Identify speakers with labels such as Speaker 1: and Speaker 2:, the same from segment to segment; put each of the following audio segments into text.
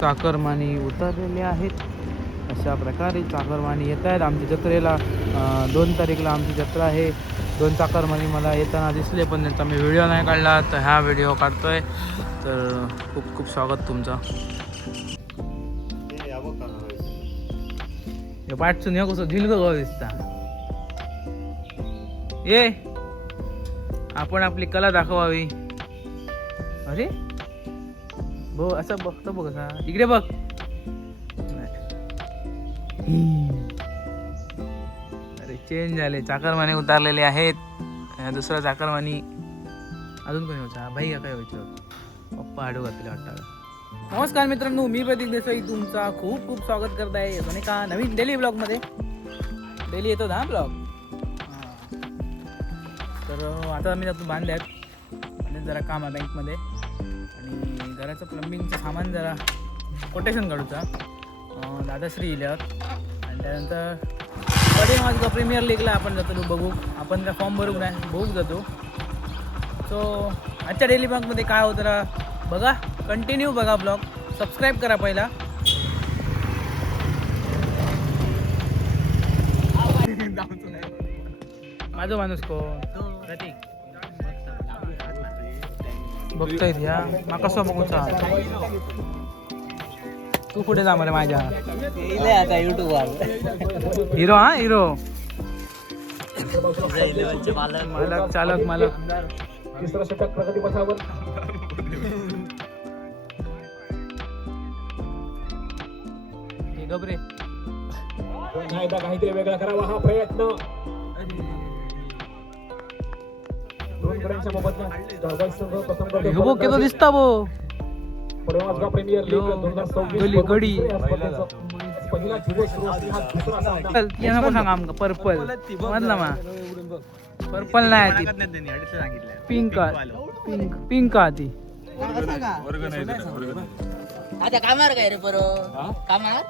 Speaker 1: चाकरमानी उतरलेले आहेत. अशा प्रकारे चाकरमानी येत आहेत. आमच्या जत्रेला दोन तारीखला आमची जत्रा आहे. दोन चाकरमानी मला येताना दिसले पण त्यांचा मी व्हिडिओ नाही काढला तर ह्या व्हिडिओ काढतोय. तर खूप खूप स्वागत तुमचं. हे पाठसून हे कसं झिलग गाव दिसता ये आपण आपली कला दाखवावी अरे भाऊ असं बघतो बघ असा इकडे बघ अरे चेंज झाले चाकरमाने उतारलेले आहेत दुसरा चाकरमानी अजून कोणी होता भाई का काय व्हायचं पप्पा आडू घातले वाटतं नमस्कार मित्रांनो मी प्रतीक देसाई तुमचा खूप खूप स्वागत करत आहे म्हणे का नवीन डेली ब्लॉगमध्ये डेली येतो ना ब्लॉग तर आता मी त्यातून बांधले आहेत जरा काम आहे बँकमध्ये. आणि घराचं प्लंबिंगचं सामान जरा कोटेशन काढूचा. दादाश्री इल्यावर आणि त्यानंतर कधी माझं प्रीमियर लीगला आपण जातो बघू. आपण काय फॉर्म भरू नाही बघूक जातो. सो आजच्या डेली ब्लॉगमध्ये काय होतं बघा. कंटिन्यू बघा ब्लॉग. सबस्क्राईब करा पहिला. माझं माणूस कोण? प्रतीक. बघतोय ह्या माका कसं बघूचा तू कुठे जा मला माझ्या?
Speaker 2: आता युट्यूबवर
Speaker 1: हिरो. हा हिरो मालक चालक मालक.
Speaker 3: तिसरं षटक प्रगती पथावर
Speaker 1: गबरे
Speaker 3: एकदा काहीतरी वेगळा करावा हा प्रयत्न.
Speaker 1: हे दिसता
Speaker 3: प्रीमियर लीग
Speaker 1: गली, गडी.
Speaker 3: पहिला दिवस हा सामना.
Speaker 1: चल सांगा आमका पर्पल. मधला मा. पर्पल नाही ती. पिंक पिंक पिंक
Speaker 2: आता कामार काय रे बरो कामार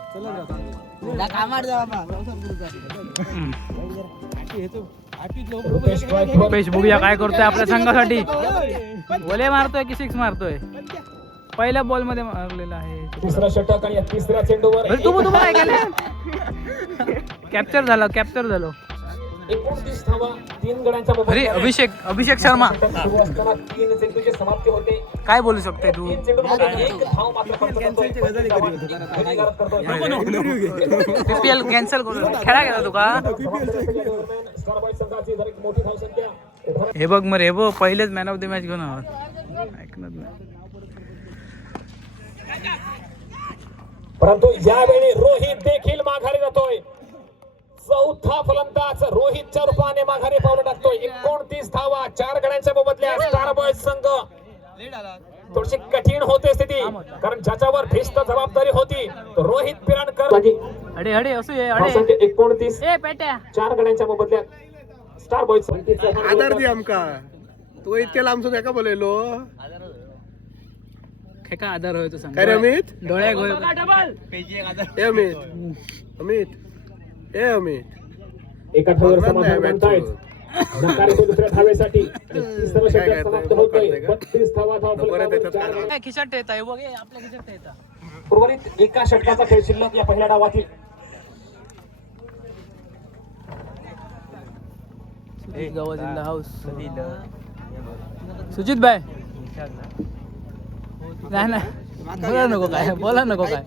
Speaker 2: जा. बाबा.
Speaker 3: रुपेश
Speaker 1: काय करतोय आपल्या संघासाठी? गोले मारतोय की सिक्स मारतोय? पहिल्या बॉलमध्ये मारलेला आहे.
Speaker 3: तिसरा षटक आणि या तिसऱ्या चेंडूवर
Speaker 1: अरे तू तू काय केलं? कॅप्चर झालं कॅप्चर झालं.
Speaker 3: एकोणतीस धावा तीन गड्यांच्या
Speaker 1: अरे अभिषेक अभिषेक शर्मा.
Speaker 3: षटक सुरू असताना तीन चेंडूची समाप्ती होते.
Speaker 1: काय बोलू शकते तू?
Speaker 3: तीन चेंडूमध्ये एक धाव मात्र.
Speaker 1: पीपीएल कॅन्सल करू खेळा गेला तुका हे बघ मरे हे बघ पहिलेच मॅन ऑफ द मॅच घेऊन आहोत ऐकणार नाही.
Speaker 3: परंतु यावेळी रोहित देखील माघारी जातोय. चौथा फलंदाज रोहितच्या रूपाने माघारी पावलं टाकतोय. एकोणतीस धावा चार गड्यांच्या मोबदल्या स्टार बॉयज संघ. थोडीशी कठीण होते स्थिती कारण ज्याच्यावर भिस्त जबाबदारी होती तो रोहित पिराणकर.
Speaker 1: अडे अडे असू अडे.
Speaker 3: एकोणतीस चार गड्यांच्या मोबदल्यात स्टार बॉयज
Speaker 4: आधार दे आमका. तू इतक्या लांबसून एका बोललो
Speaker 1: खेका आधार होय तो सांग
Speaker 4: अमित?
Speaker 1: डोळ्या गोय
Speaker 4: अमित. अमित. ए अमित
Speaker 3: एका
Speaker 4: बघणार
Speaker 3: समाधान दुसऱ्या धावेसाठी तिसरं षटक समाप्त होतोय? बत्तीस धावा
Speaker 1: खिशात येता हे बघ हे आपल्या खिशात येता.
Speaker 3: उर्वरित एका षटकाचा खेळ शिल्लक या पहिल्या डावातील.
Speaker 1: गावात इन द हाऊस सुजित भाई नाही नाही. बोला नको काय बोला नको काय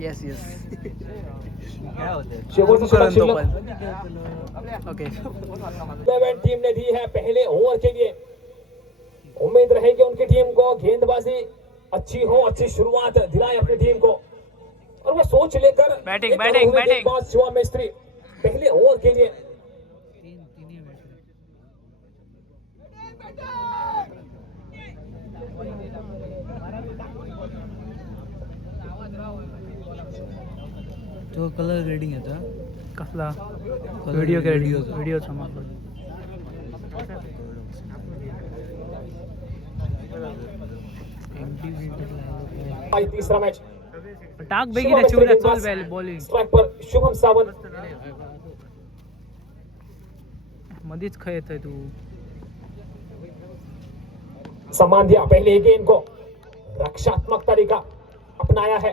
Speaker 1: येस येस ओके
Speaker 3: टीम ने दी है पहले ओवर के लिए उम्मीद रहेगी उनकी टीम को गेंदबाजी अच्छी हो अच्छी शुरुआत दिलाए अपनी टीम को और वो सोच लेकर ओवर
Speaker 1: batting.
Speaker 3: गेंदबाज शिवा मिस्त्री पहले ओवर के लिए
Speaker 1: तो कलर ग्रेडिंग येतो कसला? व्हिडिओ ग्रेडिंग व्हिडिओचा मागं.
Speaker 3: आज तीसरा मैच
Speaker 1: टाक शिवल्या चल बॉलिंग
Speaker 3: स्ट्राइक पर शुभम सावंत।
Speaker 1: खय येतोय तू।
Speaker 3: सम्मान दिया पहले ही गेंद को। रक्षात्मक तरीका अपनाया है।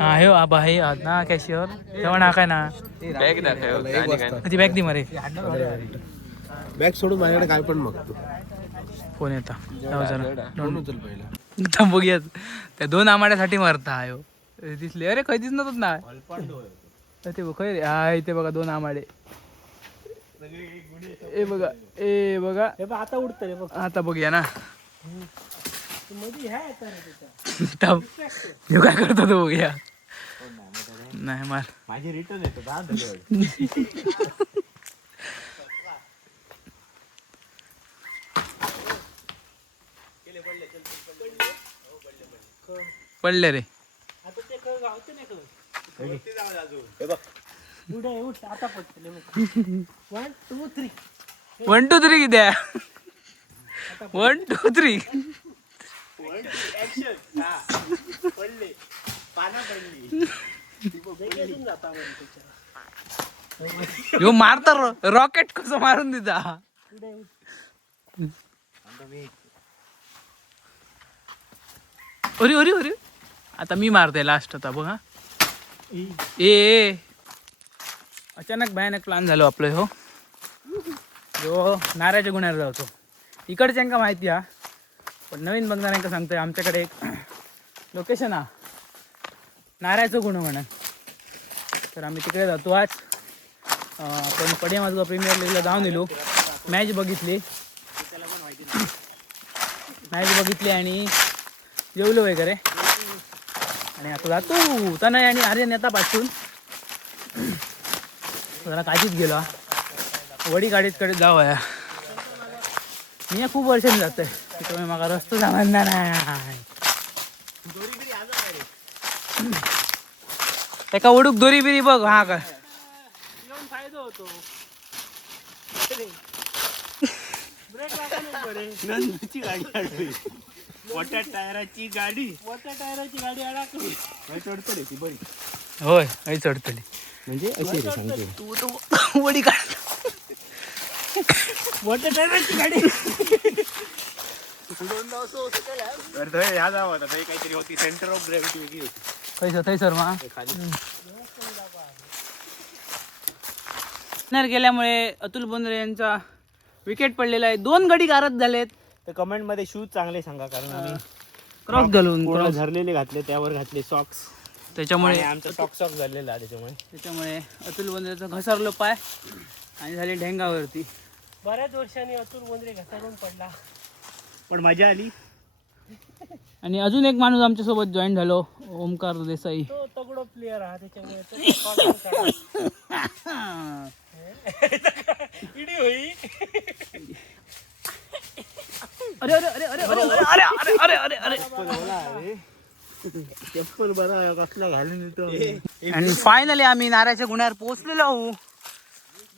Speaker 1: हा हे आबा हे आहात ना कॅशियर. जेवण हा काय ना?
Speaker 5: बॅग दाखव
Speaker 1: ती बॅग दी मरे.
Speaker 4: बॅग सोडून माझ्याकडे काय पण मागतो
Speaker 1: फोन येता. जाऊ जरा बघूयात त्या दोन आमाड्यासाठी मरता आयो. दिसले. अरे खय दिसत ना? ते बघ खय रे? हा इथे बघा दोन आमाडे. ए बघा ए बघा. आता उडत रे आता बघूया ना. ह्यो काय करतो तो बघूया नाही मार.
Speaker 5: माझी रिटर्न येतो दहा
Speaker 1: पडले रे. वन टू थ्री किती वन टू थ्री ह्यो मारता रॉकेट कसं मारून दिता? अरे अरे अरे आता मी मारते लास्ट आता बघा. ए अचानक भयानक प्लॅन झालो आपलं हो. जो नाऱ्याच्या गुन्ह्यावर जातो. इकडच्यांका माहिती हा. पण नवीन बघणाऱ्यांका सांगतोय आमच्याकडे एक लोकेशन हा नाऱ्याचं गुण म्हणून तर आम्ही तिकडे जातो आज. आपण पडे माझा प्रीमियर लीगला जाऊन दिलो मॅच बघितली. मॅच बघितली आणि जेवलो वगैरे. आणि आता जातो. तनय आणि आर्यन येता पाठवून. जरा काशीत गेलो. वडी गाडीत कडे जावया मी खूप वर्षांनी जातोय. त्याच्यामुळे मला रस्तो समजणार नाही. एका ओडूक दोरी बिरी बघ हा काय फायदा होतो
Speaker 5: नंदूची गाडी मोठ्या टायराची गाडी
Speaker 1: मोठ्या टायराची गाडी अडकली
Speaker 5: ती बरी
Speaker 1: होय आई चढतली.
Speaker 5: म्हणजे अशी रे सांगते.
Speaker 1: तू तो वडी काढ मोठ्या टायराची गाडी.
Speaker 5: तर थंय ह्या जावं आता थंय काहीतरी होती सेंटर ऑफ ग्रॅव्हिटी वेगळी होती.
Speaker 1: कैसं थैसर मा.
Speaker 5: खाली.
Speaker 1: विनर गेल्यामुळे अतुल बोंद्रे यांचा विकेट पडलेला आहे. दोन गडी गारद झालेत.
Speaker 5: तर कमेंटमध्ये शूज चांगले सांगा कारण आम्ही
Speaker 1: क्रॉस घालून
Speaker 5: पूर्ण
Speaker 1: क्रॉस
Speaker 5: झरलेले घातले त्यावर घातले सॉक्स
Speaker 1: त्याच्यामुळे
Speaker 5: आमचा सॉक सॉक झालेला त्याच्यामुळे.
Speaker 1: त्याच्यामुळे अतुल बोंद्रेचा घसरलो पाय आणि झाली ढेंगावरती.
Speaker 2: बऱ्याच वर्षांनी अतुल बोंद्रे घसरून पडला
Speaker 5: पण मजा आली
Speaker 1: आणि अजून एक माणूस आमच्यासोबत जॉईन झालो ओमकार देसाई
Speaker 2: तो तगडो प्लेअर हा त्याच्यामुळे तो performance काढा. इडी होई
Speaker 1: अरे अरे अरे अरे अरे अरे अरे अरे अरे अरे अरे
Speaker 5: चप्पल बरा कसला घालून येतो
Speaker 1: आणि फायनली आम्ही नाऱ्याच्या गुन्ह्यावर पोहोचलेलो आहो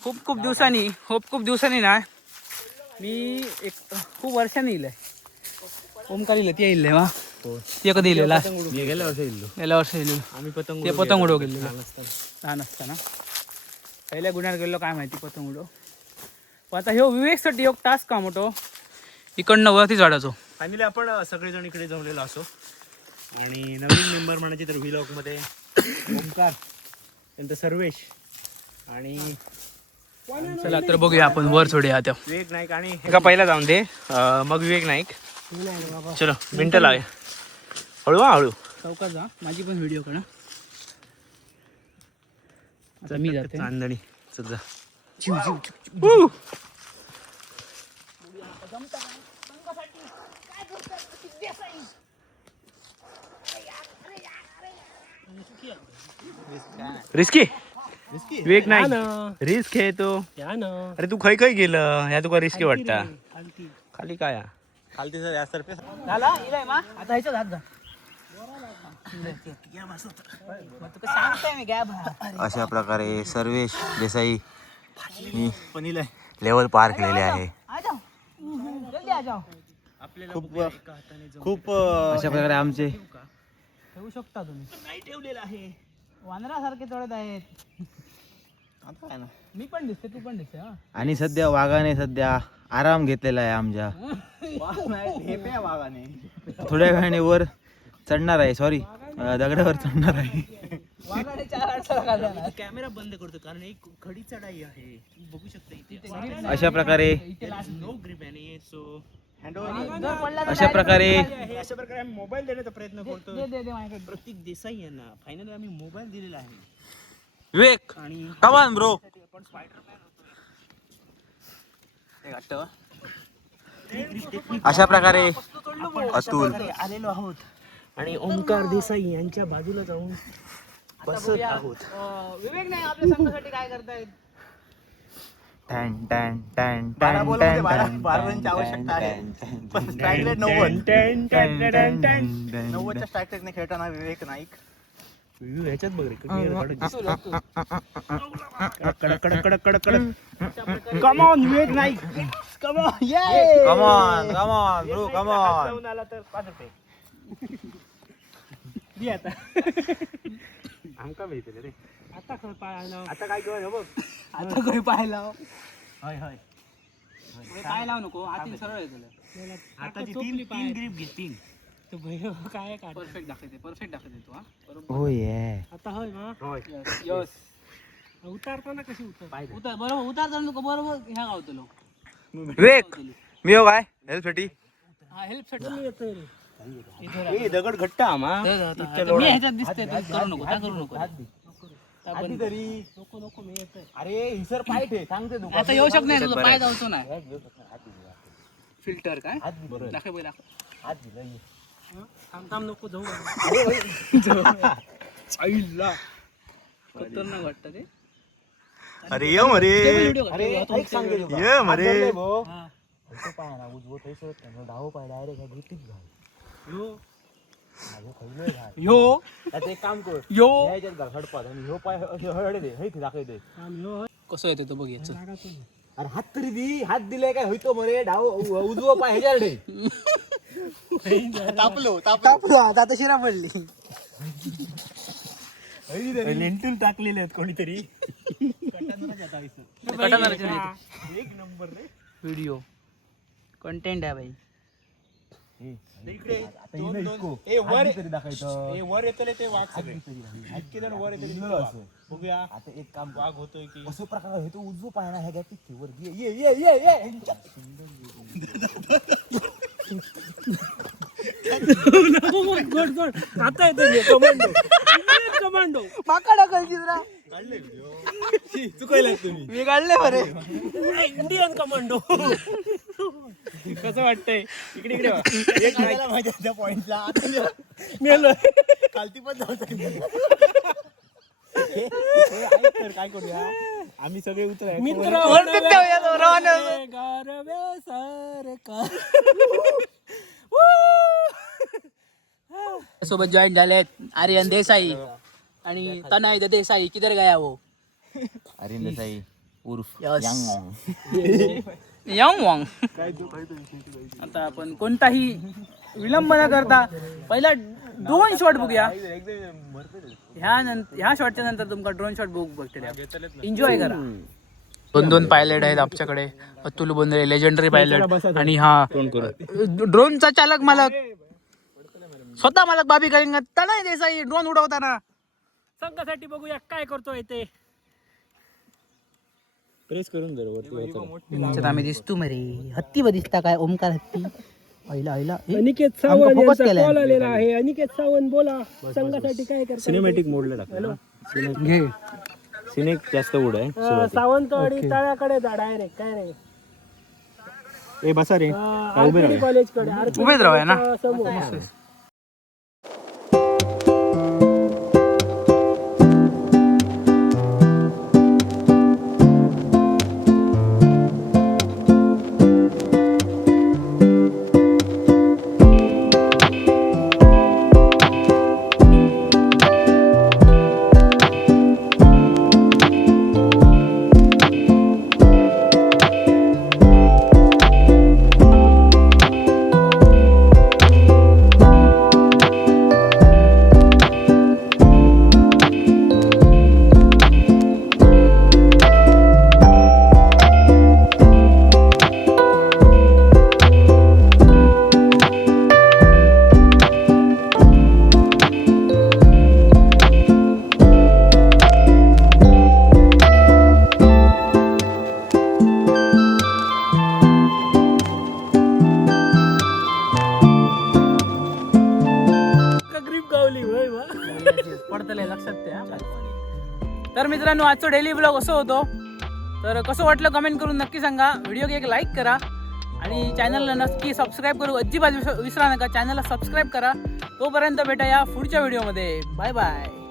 Speaker 1: खूप खूप दिवसांनी खूप खूप दिवसांनी ना मी एक खूप वर्षांनी येईल ओमकार येईल ते येईल वा ते कधी येईल लास्ट
Speaker 5: गेल्या वर्षी गेलो
Speaker 1: गेल्या वर्षी येईल
Speaker 5: आम्ही पतंग
Speaker 1: ते पतंग उडव गेलेलं.
Speaker 5: लहान असताना.
Speaker 1: पहिल्या गुन्ह्यात गेलो काय माहिती पतंग उडव. पण आता ह्यो विवेकसाठी योग टास्क का मोठो इकडनं वरतीच वाढायचो.
Speaker 5: फायनली आपण सगळेजण इकडे जमलेलो असो. आणि नवीन मेंबर म्हणायचे तर व्हिलॉगमध्ये ओमकार नंतर सर्वेश आणि
Speaker 1: चला तर बघूया आपण वर सोडूया त्या
Speaker 5: विवेक नाईक आणि एका पहिला जाऊन दे. अ, मग विवेक नाईक. चलो मिनटं लावे हळू हा हळू.
Speaker 1: चौकात जा. माझी पण व्हिडिओ करा आता मी जाते.
Speaker 5: चांदणी. चल जा.
Speaker 1: जीव जीव
Speaker 5: Woo! रिस्की. विवेक
Speaker 2: या
Speaker 5: नाही. रिस्क आहे तो.
Speaker 2: या
Speaker 5: अरे तू खय खय गेलं. ह्या तुका रिस्की वाटता.
Speaker 2: खालती.
Speaker 5: खाली काय?
Speaker 1: आता ह्याच्यात हात जा तुका सांगताय मी गॅब
Speaker 6: अशा प्रकारे सर्वेश देसाई लेवल पार केलेले आहे.
Speaker 1: आ जाओ जल्दी आ जाओ
Speaker 6: खूप खूप अशा प्रकारे आमचे
Speaker 1: ठेवू शकता तुम्ही. नाही ठेवलेलं आहे. वानरासारखे चढत आहेत. मी पण दिसते तू पण दिसते हा.
Speaker 6: आणि सध्या वाघाने सध्या आराम घेतलेला आहे आमच्या. थोड्या वेळाने वर चढणार आहे सॉरी दगडावर चढणार आहे.
Speaker 1: वाघाने चार घालणार
Speaker 5: कॅमेरा बंद करतो कारण एक खडी चढाई आहे. बघू शकता इथे.
Speaker 6: अशा प्रकारे
Speaker 5: नो ग्रिप आहे सो
Speaker 1: जर पडला तर
Speaker 6: अशा प्रकारे
Speaker 5: अशा प्रकारे आम्ही मोबाईल देण्याचा प्रयत्न
Speaker 1: दे
Speaker 5: करतो
Speaker 1: दे दे माझ्याकडे.
Speaker 5: प्रतीक देसाई यांना. फायनली आम्ही मोबाईल दिलेला आहे.
Speaker 6: विवेक
Speaker 5: आणि
Speaker 6: कमान ब्रो अशा प्रकारे अतुल.
Speaker 5: आलेलो आहोत. आणि ओमकार देसाई यांच्या बाजूला जाऊन बसत आहोत.
Speaker 1: विवेक नाही आपल्या संघासाठी काय करतायत?
Speaker 6: टॅन टॅन टॅन टॅन टॅन टॅन
Speaker 7: आवश्यकता आहे. पण स्ट्राईक रेट
Speaker 5: टॅन, टॅन, टॅन, टॅन, टॅन.
Speaker 7: नव्वदच्या स्ट्राईक रेटने खेळताना विवेक नाईक.
Speaker 5: ह्याच्यात बघ रे कडक. कडक कडक कडक कडक कडक come on Vivek Naik come on
Speaker 6: come on come on bro come on
Speaker 5: जाऊन आला तर पाच रुपये दे आता आमका मिळते रे
Speaker 2: आता खरं पाहायला
Speaker 5: आता काय कर बघ
Speaker 1: आता काही पाहायला
Speaker 5: हय हय
Speaker 1: पाय लावू नको आतील सरळ येतो
Speaker 5: आता तीन तीन ग्रीप घे तीन
Speaker 2: तो भैया काय काढ
Speaker 1: परफेक्ट दाखवते परफेक्ट दाखवते तू हा. बरोबर.
Speaker 6: हो ये
Speaker 2: आता होय मा
Speaker 5: होय.
Speaker 1: यस
Speaker 2: उतारताना कशी उतर?
Speaker 1: उतार बरोबर उतार चालू नको बरोबर ह्या गावतलो
Speaker 6: मी हो काय? हेल्पसाठी?
Speaker 1: हा हेल्पसाठी
Speaker 2: मी येतोय रे.
Speaker 5: ए दगड घट्ट आम्हा
Speaker 1: मी ह्याच्यात दिसते तू करू नको त्या करू नको. आपण-
Speaker 2: नको नको मी येतोय.
Speaker 7: अरे हिसर पाय ठे सांगते तू
Speaker 1: आता येऊ शकत नाही तुझा पाय जाऊचो नाही. फिल्टर काय? दाखव दाखव.
Speaker 2: थांब थांब नको जाऊ.
Speaker 1: खतरनाक वाटतं ते
Speaker 6: अरे ये मरे.
Speaker 7: अरे ऐक सांगते तुका.
Speaker 6: ये मरे.
Speaker 7: आदरले भो. हलको पाय ना उजवो थंयसर तेन्ना डावो पाय डायरेक्ट ह्या गुतीत घाल. माझ्यो घाल.
Speaker 1: यो.
Speaker 7: त्यात एक काम कर.
Speaker 1: यो.
Speaker 7: ह्या ह्याच्यात घाल हडपात. आणि ह्यो पाय हळडे दे हय दाखय दे
Speaker 1: कसं येते तो बघ याचं?
Speaker 7: अरे हात तरी दी हात दिले काय होईतो मरे? डाव उजवो पाय ह्याच्यावर डे तापलो. तापलो
Speaker 1: आता शिरा पडली.
Speaker 5: लेंटूल टाकलेले आहेत कोणीतरी.
Speaker 1: व्हिडिओ. कंटेंट आहे भाई
Speaker 7: ए वर
Speaker 5: ए वर येतले ते वाघ सगळे. इतके जण वर येतले. बघूया.
Speaker 7: आता एक काम.
Speaker 5: वाघ होतोय की
Speaker 7: असं प्रकार होतो उजवो पाय ना ह्या गॅपीत ठेव वर ये ये ये ये ये
Speaker 2: गोड गोड आता येतोय कमांडो कमांडो
Speaker 1: माका ढकलशील ना
Speaker 7: चुकायला तुम्ही.
Speaker 1: मी काढले बरे.
Speaker 2: Indian commando.
Speaker 5: कसं वाटतंय? इकडे इकडे वा.
Speaker 7: एक नाही माहिती त्या पॉइंटला आता
Speaker 2: मेलो.
Speaker 7: खालती पण जाऊ
Speaker 5: काय करूया? आम्ही सगळे उतराय
Speaker 2: मित्र
Speaker 1: वरतीच ठेवूया तो, रवाना.
Speaker 2: गारवे सारखा
Speaker 1: सोबत जॉईन झालेत आर्यन देसाई आणि तनय देसाई. किधर गया वो?
Speaker 6: अरिंद देसाई उर्फ
Speaker 1: Yes.
Speaker 6: यांग.
Speaker 1: यंग. वॉंग आता आपण कोणताही विलंब न करता पहिला दोन शॉट बघूया. ह्या नंतर ह्या शॉटच्या नंतर तुमका ड्रोन शॉट बघू बघते एन्जॉय करा. दोन दोन पायलट आहेत आमच्याकडे. अतुल बोंद्रे लेजेंडरी पायलट आणि हा ड्रोनचा चालक मालक. स्वतः मालक बाबी कलिंग तनय देसाई ड्रोन उडवताना.
Speaker 2: संघासाठी बघूया काय करतोय ते.
Speaker 5: प्रेस करून जर वरती
Speaker 1: त्याच्यात आम्ही दिसतो मरे. हत्ती ब दिसता काय? ओमकार हत्ती. ऐला ऐला ए,
Speaker 2: अनिकेत सावंत यांचा. कॉल आलेला आहे. अनिकेत सावंत बोला. संघासाठी काय करता
Speaker 5: सिनेमॅटिक मोडला टाकला
Speaker 1: घे.
Speaker 5: सिनेक जास्त उड आहे
Speaker 2: सावंतवाडी तळ्याकडे जा डायरेक्ट काय रे?
Speaker 5: ए बसा रे.
Speaker 2: कॉलेजकडे
Speaker 1: उभेच राहूया ना. मित्रांनो आजचा डेली ब्लॉग असं होतो. तर कसं वाटलं कमेंट करून नक्की सांगा. व्हिडिओ एक लाईक करा आणि चॅनलला नक्की सबस्क्राईब करू. अजिबात विस- विसरा नका. चॅनलला सबस्क्राईब करा. तोपर्यंत भेटा या पुढच्या व्हिडिओमध्ये बाय बाय